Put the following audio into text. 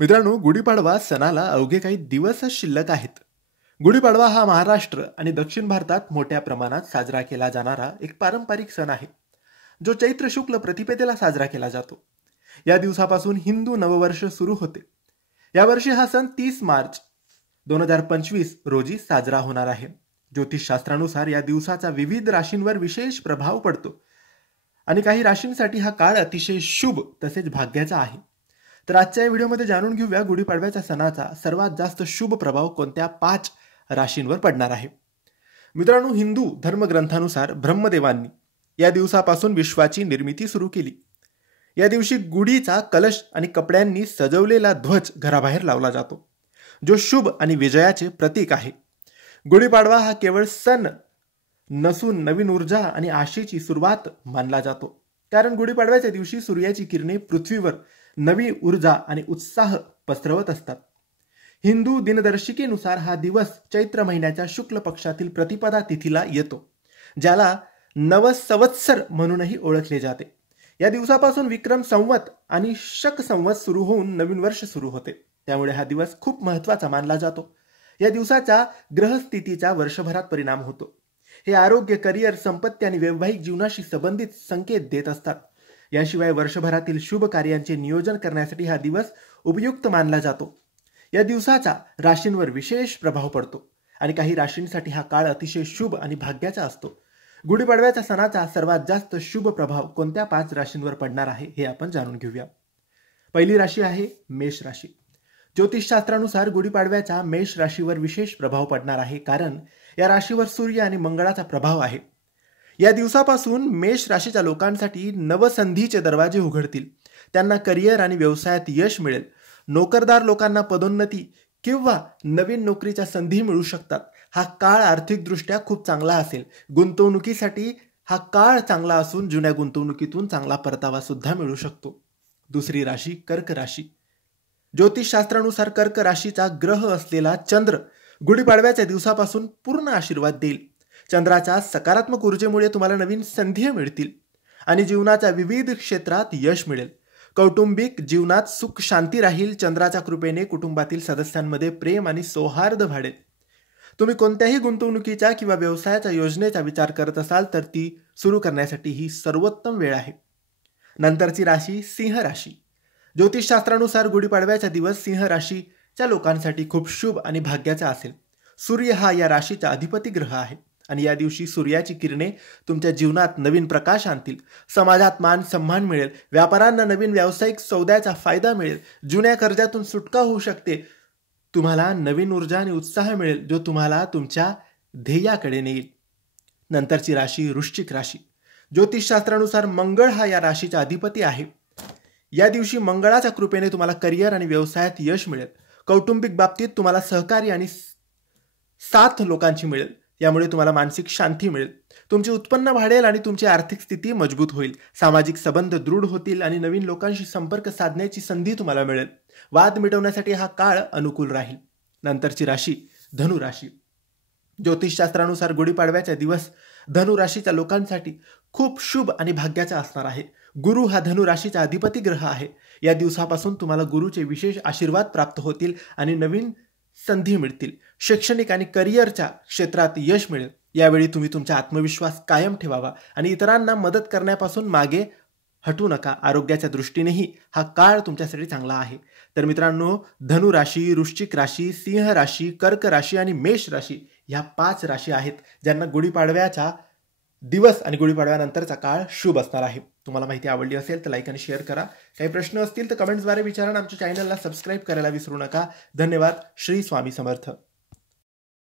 मित्रांनो, गुढीपाडवा सणाला अवघे काही दिवसच शिल्लक आहेत. गुढीपाडवा हा महाराष्ट्र आणि दक्षिण भारतात मोठ्या प्रमाणात साजरा केला जाणारा एक पारंपरिक सण आहे, जो चैत्र शुक्ल प्रतिपदेला साजरा केला जातो. या दिवसापासून हिंदू नववर्ष सुरू होते. यावर्षी हा सण 30 मार्च 2025 रोजी साजरा होणार आहे. ज्योतिषशास्त्रानुसार या दिवसाचा विविध राशींवर विशेष प्रभाव पडतो आणि काही राशींसाठी हा काळ अतिशय शुभ तसेच भाग्याचा आहे. तर आजच्या या व्हिडिओमध्ये जाणून घेऊया गुढीपाडव्याच्या सणाचा सर्वात जास्त शुभ प्रभाव कोणत्या 5 राशींवर पडणार आहे. मित्रांनो, हिंदू धर्मग्रंथानुसार ब्रह्मदेवांनी या दिवसापासून विश्वाची निर्मिती सुरू केली. या दिवशी गुढीचा कलश आणि कपड्यांनी सजवलेला ध्वज घराबाहेर लावला जातो, जो शुभ आणि विजयाचे प्रतीक आहे. गुढीपाडवा हा केवळ सण नसून नवीन ऊर्जा आणि आशेची सुरुवात मानला जातो, कारण गुढीपाडव्याच्या दिवशी सूर्याची किरणे पृथ्वीवर नवी ऊर्जा आणि उत्साह पसरवत असतात. हिंदू दिनदर्शिकेनुसार हा दिवस चैत्र महिन्याच्या शुक्ल पक्षातील प्रतिपदा तिथीला येतो, ज्याला नवसंवत्सर म्हणूनही ओळखले जाते. या दिवसापासून विक्रम संवत आणि शक संवत सुरू होऊन नवीन वर्ष सुरू होते. त्यामुळे हा दिवस खूप महत्त्वाचा मानला जातो. या दिवसाच्या ग्रहस्थितीचा वर्षभरात परिणाम होतो. हे आरोग्य, करिअर, संपत्ती आणि वैवाहिक जीवनाशी संबंधित संकेत देत असतात. याशिवाय वर्षभरातील शुभ कार्यांचे नियोजन करण्यासाठी हा दिवस उपयुक्त मानला जातो. या दिवसाचा राशींवर विशेष प्रभाव पडतो आणि काही राशींसाठी हा काळ अतिशय शुभ आणि भाग्याचा असतो. गुढीपाडव्याच्या सणाचा सर्वात जास्त शुभ प्रभाव कोणत्या 5 राशींवर पडणार आहे हे आपण जाणून घेऊया. पहिली राशी आहे मेष राशी. ज्योतिषशास्त्रानुसार गुढीपाडव्याचा मेष राशीवर विशेष प्रभाव पडणार आहे, कारण या राशीवर सूर्य आणि मंगळाचा प्रभाव आहे. या दिवसापासून मेष राशीच्या लोकांसाठी नवसंधीचे दरवाजे उघडतील. त्यांना करिअर आणि व्यवसायात यश मिळेल. नोकरदार लोकांना पदोन्नती किंवा नवीन नोकरीच्या संधी मिळू शकतात. हा काळ आर्थिकदृष्ट्या खूप चांगला असेल. गुंतवणुकीसाठी हा काळ चांगला असून जुन्या गुंतवणुकीतून चांगला परतावा सुद्धा मिळू शकतो. दुसरी राशी कर्क राशी. ज्योतिषशास्त्रानुसार कर्क राशीचा ग्रह असलेला चंद्र गुढीपाडव्याच्या दिवसापासून पूर्ण आशीर्वाद देईल. चंद्राच्या सकारात्मक ऊर्जेमुळे तुम्हाला नवीन संधी मिळतील आणि जीवनाच्या विविध क्षेत्रात यश मिळेल. कौटुंबिक जीवनात सुख शांती राहील. चंद्राच्या कृपेने कुटुंबातील सदस्यांमध्ये प्रेम आणि सौहार्द वाढेल. तुम्ही कोणत्याही गुंतवणुकीच्या किंवा व्यवसायाच्या योजनेचा विचार करत असाल तर ती सुरू करण्यासाठी ही सर्वोत्तम वेळ आहे. नंतरची राशी सिंह राशी. ज्योतिषशास्त्रानुसार गुढीपाडव्याचा दिवस सिंह राशीच्या लोकांसाठी खूप शुभ आणि भाग्याचा असेल. सूर्य हा या राशीचा अधिपती ग्रह आहे आणि या दिवशी सूर्याची किरणे तुमच्या जीवनात नवीन प्रकाश आणतील. समाजात मान सन्मान मिळेल. व्यापाऱ्यांना नवीन व्यावसायिक सौद्याचा फायदा मिळेल. जुन्या कर्जातून सुटका होऊ शकते. तुम्हाला नवीन ऊर्जा आणि उत्साह मिळेल, जो तुम्हाला तुमच्या ध्येयाकडे नेईल. नंतरची राशी वृश्चिक राशी. ज्योतिषशास्त्रानुसार मंगळ हा या राशीचा अधिपती आहे. या दिवशी मंगळाच्या कृपेने तुम्हाला करिअर आणि व्यवसायात यश मिळेल. कौटुंबिक बाबतीत तुम्हाला सहकार्य आणि साथ लोकांची मिळेल. यामुळे तुम्हाला मानसिक शांती मिळेल. तुमचे उत्पन्न वाढेल आणि तुमची आर्थिक स्थिती मजबूत होईल. सामाजिक संबंध दृढ होतील आणि नवीन लोकांशी संपर्क साधण्याची संधी तुम्हाला मिळेल. वाद मिटवण्यासाठी हा काळ अनुकूल राहील. नंतरची राशी धनु राशी. ज्योतिषशास्त्रानुसार गुढीपाडव्याचा दिवस धनु राशीच्या लोकांसाठी खूप शुभ आणि भाग्याचा असणार आहे. गुरु हा धनु राशीचा अधिपती ग्रह आहे. या दिवसापासून तुम्हाला गुरुचे विशेष आशीर्वाद प्राप्त होतील आणि नवीन संधी मिळतील. शैक्षणिक आणि करिअरच्या क्षेत्रात यश मिळेल. यावेळी तुम्ही तुमचा आत्मविश्वास कायम ठेवावा आणि इतरांना मदत करण्यापासून मागे हटू नका. आरोग्याच्या दृष्टीनेही हा काळ तुमच्यासाठी चांगला आहे. तर मित्रांनो, धनु राशी, वृश्चिक राशी, सिंह राशी, कर्क राशी आणि मेष राशी ह्या 5 राशी आहेत ज्यांना गुढीपाडव्याचा दिवस आणि गुढीपाडव्यानंतरचा काळ शुभ असणार आहे. तुम्हाला माहिती आवडली असेल तर लाईक आणि शेअर करा. काही प्रश्न असतील तर कमेंट्सद्वारे विचारा. आमच्या चॅनलला सबस्क्राईब करायला विसरू नका. धन्यवाद. श्री स्वामी समर्थ.